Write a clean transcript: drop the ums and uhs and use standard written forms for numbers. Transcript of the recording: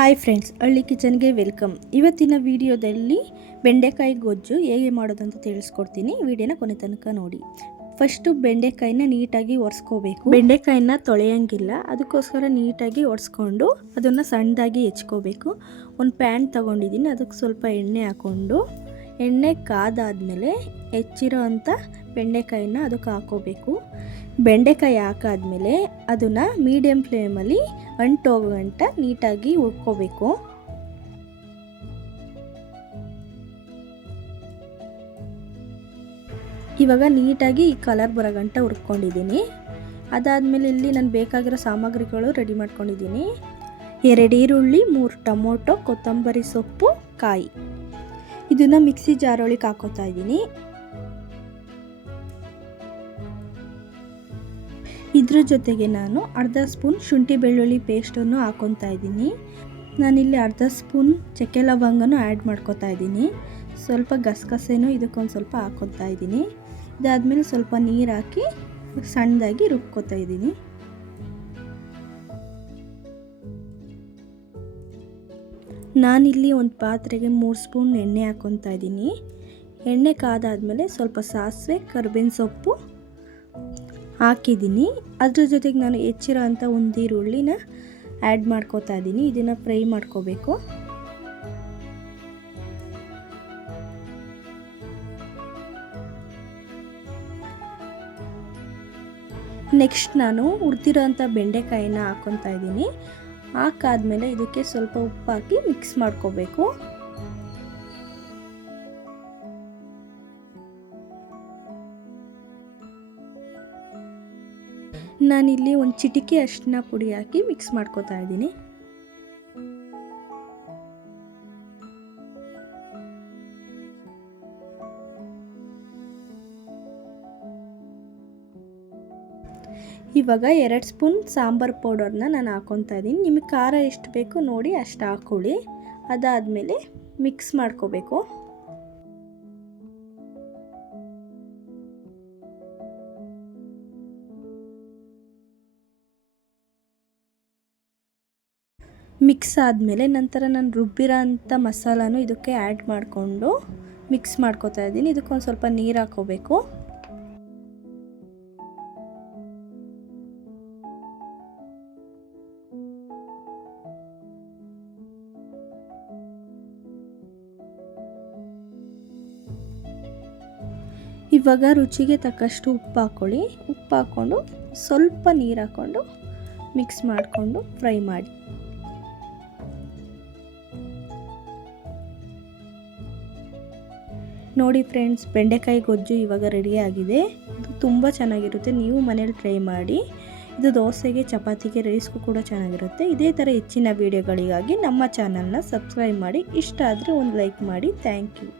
Hi friends, ಹಳ್ಳಿ ಕಿಚನ್ಗೆ welcome. ಇವತ್ತಿನ ವಿಡಿಯೋದಲ್ಲಿ ಬೆಂಡೆಕಾಯಿ ಗೊಜ್ಜು ಹೇಗೆ ಮಾಡೋದು ಅಂತ ತಿಳಿಸ್ಕೊಡ್ತೀನಿ. ವಿಡಿಯೋನ ಕೊನೆ ತನಕ ನೋಡಿ. ಫಸ್ಟು ಬೆಂಡೆಕಾಯಿನ ನೀಟಾಗಿ ಒರೆಸ್ಕೋಬೇಕು. ಬೆಂಡೆಕಾಯಿನ ತೊಳೆಯಂಗಿಲ್ಲ, ಅದಕ್ಕೋಸ್ಕರ ನೀಟಾಗಿ ಒರೆಸ್ಕೊಂಡು ಅದನ್ನು ಸಣ್ಣದಾಗಿ ಹೆಚ್ಕೋಬೇಕು. ಒಂದು ಪ್ಯಾನ್ ತೊಗೊಂಡಿದ್ದೀನಿ, ಅದಕ್ಕೆ ಸ್ವಲ್ಪ ಎಣ್ಣೆ ಹಾಕ್ಕೊಂಡು ಎಣ್ಣೆ ಕಾದಾದ್ಮೇಲೆ ಹೆಚ್ಚಿರೋ ಅಂಥ ಬೆಂಡೆಕಾಯಿನ ಅದಕ್ಕೆ ಹಾಕೋಬೇಕು. ಬೆಂಡೆಕಾಯಿ ಹಾಕಾದ್ಮೇಲೆ ಅದನ್ನು ಮೀಡಿಯಮ್ ಫ್ಲೇಮಲ್ಲಿ ಅಂಟೋಗೋ ಗಂಟ ನೀಟಾಗಿ ಹುರ್ಕೋಬೇಕು. ಇವಾಗ ನೀಟಾಗಿ ಈ ಕಲರ್ ಬರೋ ಗಂಟ ಹುರ್ಕೊಂಡಿದ್ದೀನಿ. ಅದಾದಮೇಲೆ ಇಲ್ಲಿ ನಾನು ಬೇಕಾಗಿರೋ ಸಾಮಗ್ರಿಗಳು ರೆಡಿ ಮಾಡ್ಕೊಂಡಿದ್ದೀನಿ. 2 ಈರುಳ್ಳಿ, 3 ಟೊಮೊಟೊ, ಕೊತ್ತಂಬರಿ ಸೊಪ್ಪು, ಕಾಯಿ. ಇದನ್ನು ಮಿಕ್ಸಿ ಜಾರೊಳಗೆ ಹಾಕೋತಾ ಇದ್ದೀನಿ. ಇದ್ರ ಜೊತೆಗೆ ನಾನು ಅರ್ಧ ಸ್ಪೂನ್ ಶುಂಠಿ ಬೆಳ್ಳುಳ್ಳಿ ಪೇಸ್ಟನ್ನು ಹಾಕೊತಾ ಇದ್ದೀನಿ. ನಾನಿಲ್ಲಿ ಅರ್ಧ ಸ್ಪೂನ್ ಚಕ್ಕೆ ಲವಂಗನೂ ಆ್ಯಡ್ ಮಾಡ್ಕೊತಾ ಇದ್ದೀನಿ. ಸ್ವಲ್ಪ ಗಸಗಸೆನೂ ಇದಕ್ಕೊಂದು ಸ್ವಲ್ಪ ಹಾಕೊತಾ ಇದ್ದೀನಿ. ಇದಾದಮೇಲೆ ಸ್ವಲ್ಪ ನೀರು ಹಾಕಿ ಸಣ್ಣದಾಗಿ ರುಬ್ಕೊತಾ ಇದ್ದೀನಿ. ನಾನಿಲ್ಲಿ ಒಂದು ಪಾತ್ರೆಗೆ 3 ಸ್ಪೂನ್ ಎಣ್ಣೆ ಹಾಕೊತಾ ಇದ್ದೀನಿ. ಎಣ್ಣೆ ಕಾದಾದಮೇಲೆ ಸ್ವಲ್ಪ ಸಾಸಿವೆ, ಕರಿಬೇವಿನ ಸೊಪ್ಪು ಹಾಕಿದ್ದೀನಿ. ಅದ್ರ ಜೊತೆಗೆ ನಾನು ಹೆಚ್ಚಿರೋ ಅಂಥ ಒಂದು ಈರುಳ್ಳಿನ ಆ್ಯಡ್ ಮಾಡ್ಕೋತಾ ಇದ್ದೀನಿ. ಇದನ್ನು ಫ್ರೈ ಮಾಡ್ಕೋಬೇಕು. ನೆಕ್ಸ್ಟ್ ನಾನು ಹುರಿದಿರೋ ಅಂಥ ಬೆಂಡೆಕಾಯಿನ ಹಾಕ್ಕೊತಾ ಇದ್ದೀನಿ. ಹಾಕಾದ್ಮೇಲೆ ಇದಕ್ಕೆ ಸ್ವಲ್ಪ ಉಪ್ಪು ಹಾಕಿ ಮಿಕ್ಸ್ ಮಾಡ್ಕೋಬೇಕು. ನಾನಿಲ್ಲಿ ಒಂದು ಚಿಟಿಕೆ ಅರಿಶಿನ ಪುಡಿ ಹಾಕಿ ಮಿಕ್ಸ್ ಮಾಡ್ಕೋತಾ ಇದ್ದೀನಿ. ಇವಾಗ 2 ಸ್ಪೂನ್ ಸಾಂಬಾರು ಪೌಡರ್ನ ನಾನು ಹಾಕ್ಕೊತಾ ಇದ್ದೀನಿ. ನಿಮಗೆ ಖಾರ ಎಷ್ಟು ಬೇಕು ನೋಡಿ ಅಷ್ಟು ಹಾಕ್ಕೊಳ್ಳಿ. ಅದಾದಮೇಲೆ ಮಿಕ್ಸ್ ಮಾಡ್ಕೋಬೇಕು. ಮಿಕ್ಸ್ ಆದಮೇಲೆ ನಂತರ ನಾನು ರುಬ್ಬಿರೋ ಅಂಥ ಮಸಾಲಾನು ಇದಕ್ಕೆ ಆ್ಯಡ್ ಮಾಡಿಕೊಂಡು ಮಿಕ್ಸ್ ಮಾಡ್ಕೋತಾ ಇದ್ದೀನಿ. ಇದಕ್ಕೊಂದು ಸ್ವಲ್ಪ ನೀರು ಹಾಕೋಬೇಕು. ಇವಾಗ ರುಚಿಗೆ ತಕ್ಕಷ್ಟು ಉಪ್ಪು ಹಾಕ್ಕೊಳ್ಳಿ. ಉಪ್ಪು ಹಾಕ್ಕೊಂಡು ಸ್ವಲ್ಪ ನೀರು ಹಾಕ್ಕೊಂಡು ಮಿಕ್ಸ್ ಮಾಡಿಕೊಂಡು ಫ್ರೈ ಮಾಡಿ. ನೋಡಿ ಫ್ರೆಂಡ್ಸ್, ಬೆಂಡೆಕಾಯಿ ಗೊಜ್ಜು ಇವಾಗ ರೆಡಿಯಾಗಿದೆ. ಇದು ತುಂಬ ಚೆನ್ನಾಗಿರುತ್ತೆ. ನೀವು ಮನೇಲಿ ಟ್ರೈ ಮಾಡಿ. ಇದು ದೋಸೆಗೆ, ಚಪಾತಿಗೆ, ರೈಸ್ಗೂ ಕೂಡ ಚೆನ್ನಾಗಿರುತ್ತೆ. ಇದೇ ಥರ ಹೆಚ್ಚಿನ ವೀಡಿಯೋಗಳಿಗಾಗಿ ನಮ್ಮ ಚಾನಲ್ನ ಸಬ್ಸ್ಕ್ರೈಬ್ ಮಾಡಿ. ಇಷ್ಟ ಆದರೆ ಒಂದು ಲೈಕ್ ಮಾಡಿ. Thank you.